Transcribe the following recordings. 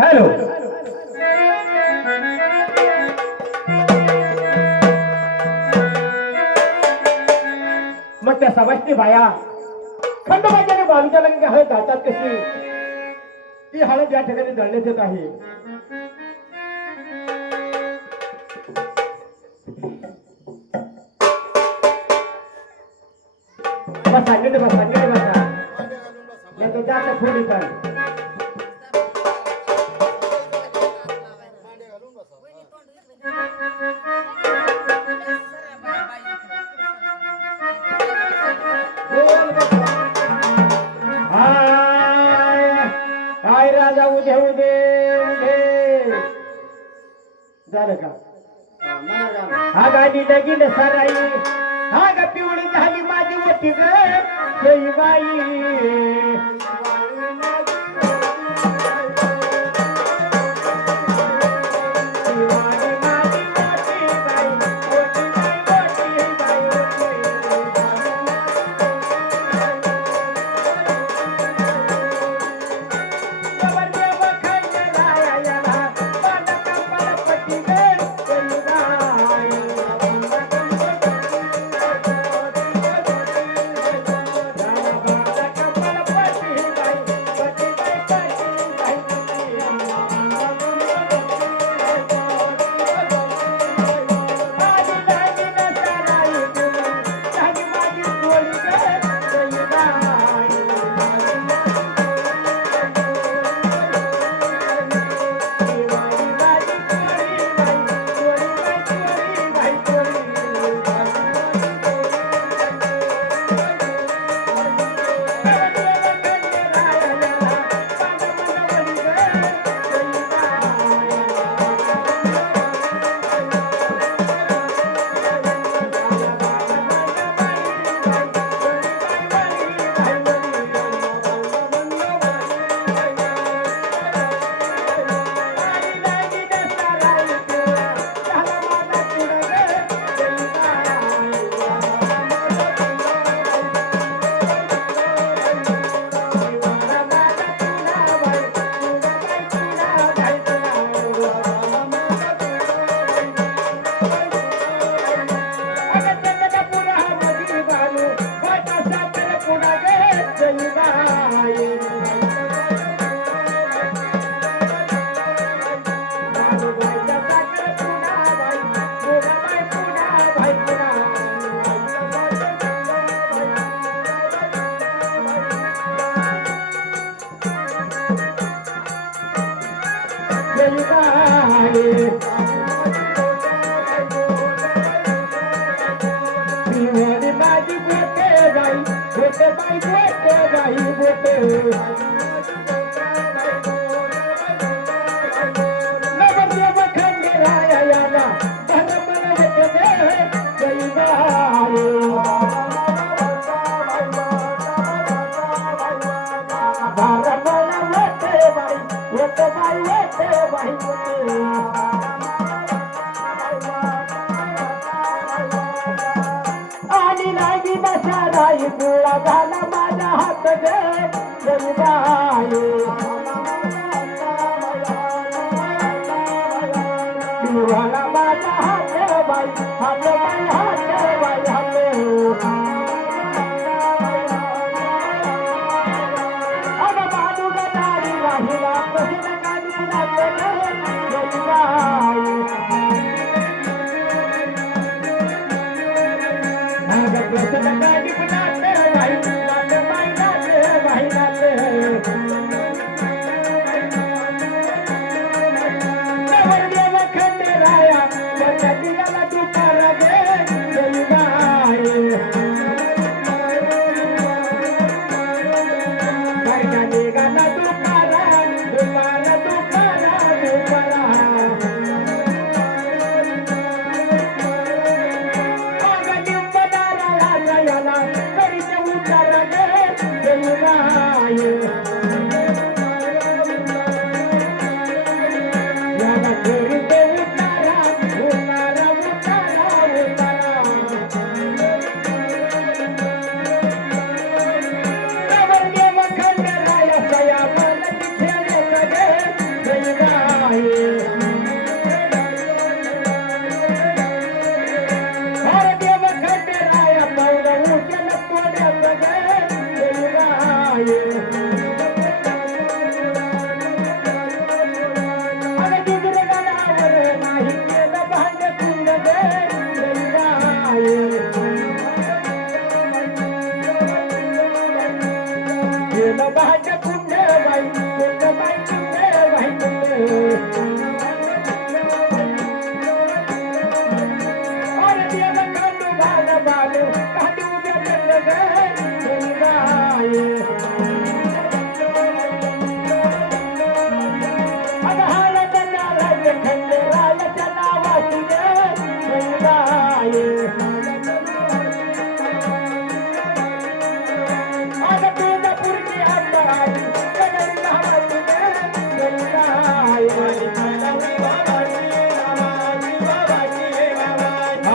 Hello. मग त्या समजते बाया खंडोबाच्याने बालूच्या लग्न हळद जातात कशी? ती हळद या ठिकाणी जळण्यात येत आहे. बस सांगितलं बस सांगितलं. बसा हाय. राजा झालं का? हा गाडी लगीन सराई. माझी गोटे बाई गोटे बाई गोटे बाई गोटे गोळा झाला माझा हात गे गरीबाई केलं भांड कुंड बाई केलं बाई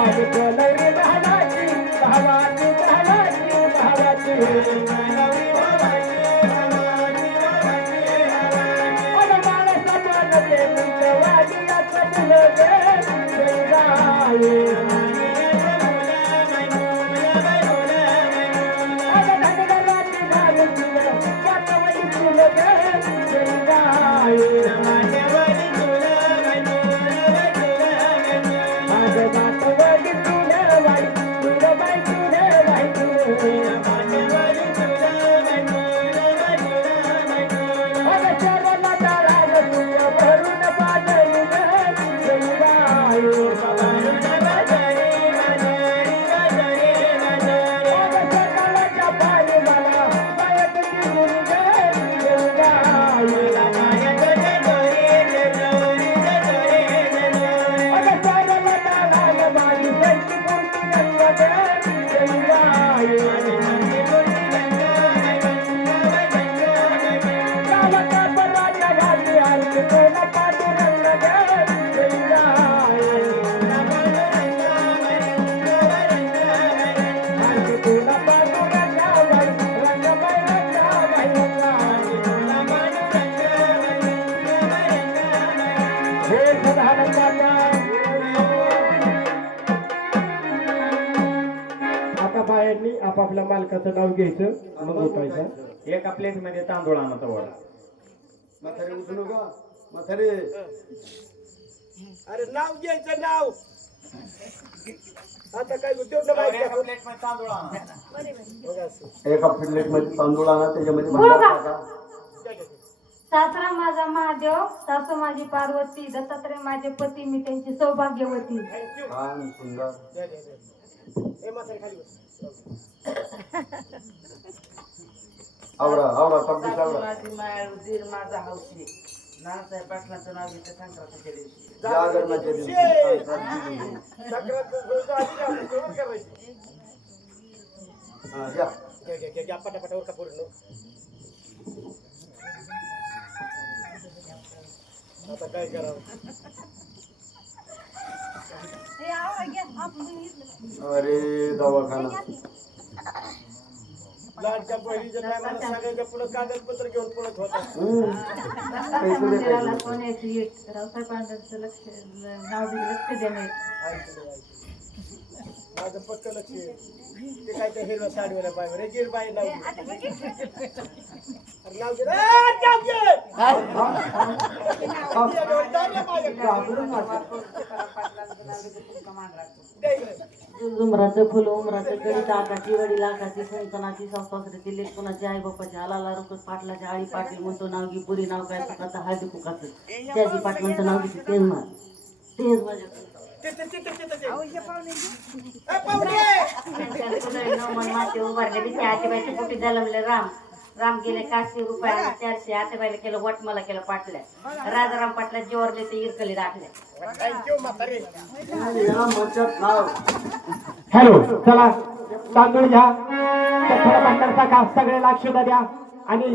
हे बायांनी आपापल्या मालकाचं नाव घ्यायचं मग उठायचं. एका प्लेटमध्ये तांदूळ आणायचा वडा. म्हातारे उठू नका. म्हातारे. अरे नाव घ्यायचं नाव. आता काय तेवढं माहिती एका प्लेटमध्ये तांदूळ आणा. एका प्लेटमध्ये तांदूळ आणा त्याच्यामध्ये टाका. सासरा माझा महादेव सासू माझी पार्वती दत्तात्रय माझे पती मी त्यांची सौभाग्यवती. आवरा आवरा तब्दील आवरा माझी माया दीर माझा हौशी नानासाहेब पाटलांचं नाव घेते संक्रांतीच्या दिवशी. जागरणाच्या दिवशी. हा. पटापटावर का पूर्ण. आता काय करावं? अरे दवाखाना. लाडच्या बहिणीच्या टायमाला सगळ्याच्या पुढे कागदपत्र घेऊन पळत होता. माझं पक्क लक्ष. ते काय त्या हिरव्या साडीवाल्या बाई रे गिर बाई लावली घे घे! झुमराचं फुल उमराचं गणित आकाशी वडील आकाशी संतनाची संस्थासरीची लेख कुणाची आई बापाची आलाला रुकत पाटलाची आळी पाटील म्हणतो नाव घे पुरी नाव काय सुखाचं हळदी कुकाचं त्याची पाटलांचं नाव घेते तेच मार तेच माझ्याकडे ते- ते- ते- ते- ते- ते- ए, पाहुणे! माते उभारले तिथे आतेबाईच्या पोटी जलमले राम राम गेले काशे रुपयाला चारशे आतेबाईला केलं वट मला केलं पाटल्या. राजाराम पाटला जेवरले ते इरकली राखल्या. Thank you, म्हातारे. या मंचात नाव हॅलो चला तांदूळ घ्या. सगळे लक्ष द्या. आणि